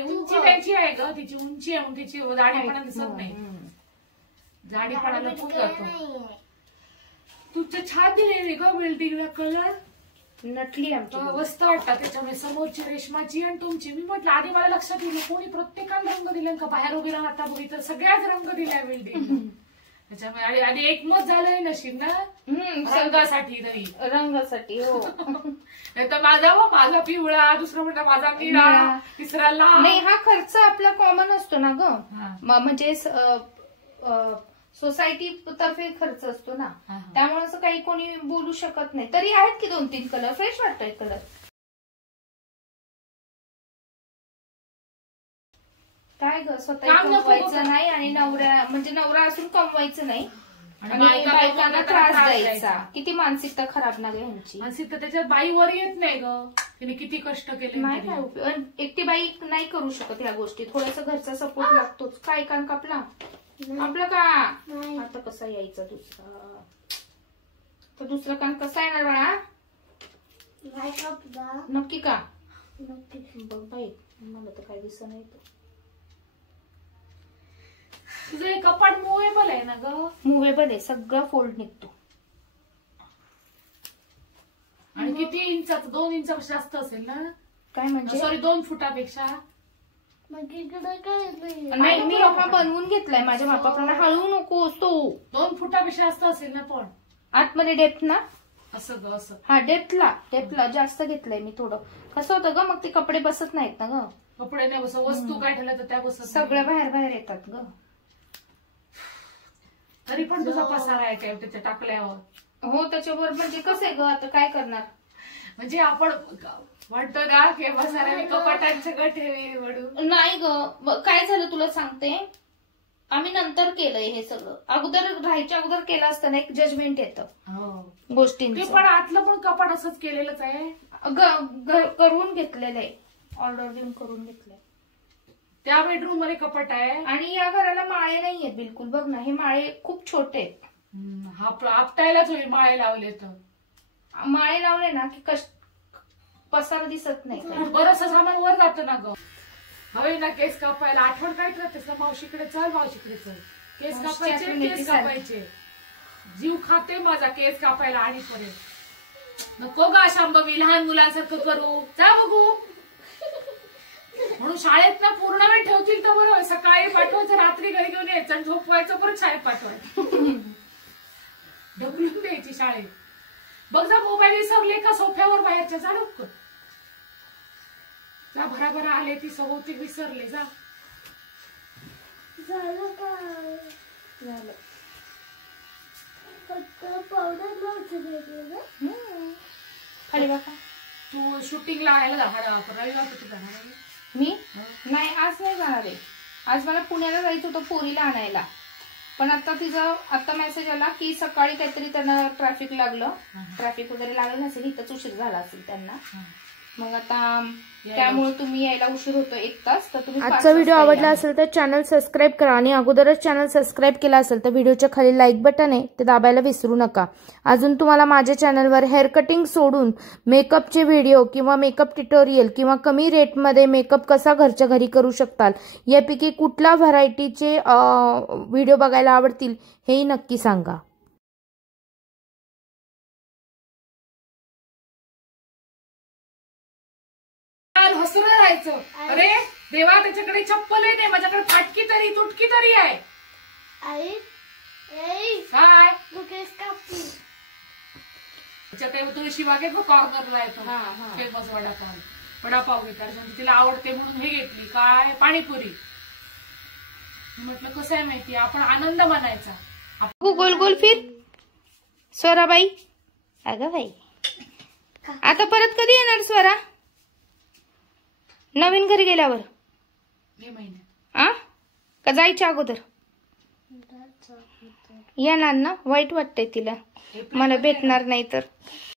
आणि उंची त्यांची आहे ग, तिची उंची आहे, तिची जाडीपणा दिसत नाही, जाडीपणा लपून जातो. तुमचं छान दिलेली ग बिल्डिंगला कलर, नटली आमची मस्त वाटतात त्याच्यामुळे. समोरची रेशमाची आणि तुमची. मी म्हटलं आधी मला लक्षात येईल कोणी प्रत्येकाने रंग दिले का, बाहेर उभी राहून आता बघितलं सगळ्याच रंग दिलाय बिल्डिंग त्याच्यामुळे. आणि एकमत झालंय नशीब ना रंगासाठी, तरी रंगासाठी. हो नाही तर माझा पिवळा, दुसरा म्हणता माझा निळा, तिसरा लाल. नाही हा खर्च आपला कॉमन असतो ना ग, म्हणजे सोसायटी तर्फे खर्च असतो ना, त्यामुळे असं काही कोणी बोलू शकत नाही. तरी आहेत की 2-3 कलर, फ्रेश वाटतोय कलर. काय ग स्वतः कमवायचं नाही आणि नवरा असून कमवायचं नाही आणि बायकांना त्रास द्यायचा. किती मानसिकता खराब ना ग ह्यांची. मानसिकता त्याच्यात बाईवर येत नाही ग, तिने किती कष्ट केले. नाही काय उपयोग, एकटी बाई नाही करू शकत ह्या गोष्टी. थोडासा घरचा सपोर्ट लागतोच. काय कान कापला आपलं का, आता कसा यायचा दुसरा, तर दुसरा कान कसा येणार बाळा, नक्की का? बघ बाई मला तर काय दिसत नाही. तुझं कपाट मुव्हेबल आहे ना ग? मुव्हेबल आहे, सगळं फोल्ड निघतो. आणि किती इंचाचं? 2 इंचापेक्षा जास्त असेल ना? काय म्हणजे? सॉरी 2 फुटापेक्षा. नाही मी हा बनवून घेतलाय माझ्या मापाप्रमाणे. हळू नको तो 2 फुटापेक्षा जास्त असेल ना, पण आतमध्ये डेप्थ ना असं ग, असं. हा डेप्थला जास्त घेतलंय मी थोडं. कसं होतं ग मग ते कपडे बसत नाहीत ना ग. कपडे नाही बसत, वस्तू काय ठेवल्या तर त्या बसत, सगळ्या बाहेर येतात ग. तरी पण तुझा पसारा आहे काय त्याच्या टाकल्यावर? हो त्याच्यावर म्हणजे कसं आहे ग, आता काय करणार. म्हणजे आपण म्हणतो ना की पसारा कपाटांचं ठेवे म्हणून. नाही ग, काय झालं तुला सांगते, आम्ही नंतर केलंय हे सगळं. अगोदर राहायच्या अगोदर केलं असताना एक जजमेंट येतं गोष्टींचं. पण आतलं पण कपाट असंच केलेलंच आहे, करून घेतलेलं आहे, ऑर्डर देऊन करून घेतलंय. त्या बेडरूम मध्ये कपाट आहे आणि या घराला माळे नाहीयेत बिलकुल. बघ ना हे माळे खूप छोटे आहेत. आपटायलाच होईल माळे लावले तर. माळे लावले ना की पसार दिसत नाही. बरंच सामान वर जातं ना ग. हवे ना केस कापायला आठवण काय करतेस ना, मावशीकडे चल, मावशीकडे चल, केस कापायचे. जीव खाते माझा केस कापायला. आणि पर्यंत नको गा शांभवी, लहान मुलांसारखं करू, जा बघू. म्हणून शाळेत ना पूर्ण वेळ ठेवतील तर बरोबर, सकाळी पाठवायचं, रात्री घरी घेऊन यायचं आणि झोपवायचं, परत शाळेत पाठवायचं. ढकलून द्यायची शाळेत. बघ जा मोबाईल विसरले का सोफ्यावर बाहेरच्या, जा डोकं जा. भराभरा आले ती सभोवती विसरले, जा. झालं का? झालं. खाली बघा. तू शूटिंगला यायला जाणार रविवार कुठे जाणार आहे? मी नाही, आज नाही जाणार आहे. आज मला पुण्याला जायचं होतं पोरीला आणायला, पण आता मेसेज आला की सकाळी काहीतरी त्यांना ट्रॅफिक लागलं. ट्रॅफिक वगैरे लागलं नसेल, इथंच उशीर झाला असेल त्यांना. मग आता त्यामुळे तुम्ही यायला उशीर होतो 1 तास. तर तुम्ही आजचा व्हिडिओ आवडला असेल तर चॅनल सबस्क्राईब करा. आणि अगोदरच चॅनल सबस्क्राईब केला असेल तर व्हिडिओच्या खाली लाईक बटन आहे ते दाबायला विसरू नका. अजून तुम्हाला माझ्या चॅनलवर हेअर कटिंग सोडून मेकअपचे व्हिडिओ किंवा मेकअप ट्युटोरियल किंवा कमी रेटमध्ये मेकअप कसा घरच्या घरी करू शकताल यापैकी कुठल्या व्हरायटीचे व्हिडिओ बघायला आवडतील हेही नक्की सांगा. हसरं राहायचं. अरे देवा, त्याच्याकडे चप्पलही नाही, माझ्याकडे फाटकी तरी तुटकी तरी आहे. काय त्याच्यात तुळशी बागेत कॉर्नरला येतो फेमस वडापाव घेतात. तिला आवडते म्हणून हे घेतली, काय पाणीपुरी. म्हटलं कसं आहे माहिती, आपण आनंद मानायचा. गोल गोल फिर स्वराबाई. अगं बाई, आता परत कधी येणार स्वरा? नवीन घरी गेल्यावर मे महिन्यात. का जायच्या अगोदर येणार ना? वाईट वाटतंय तिला, मला भेटणार नाही तर.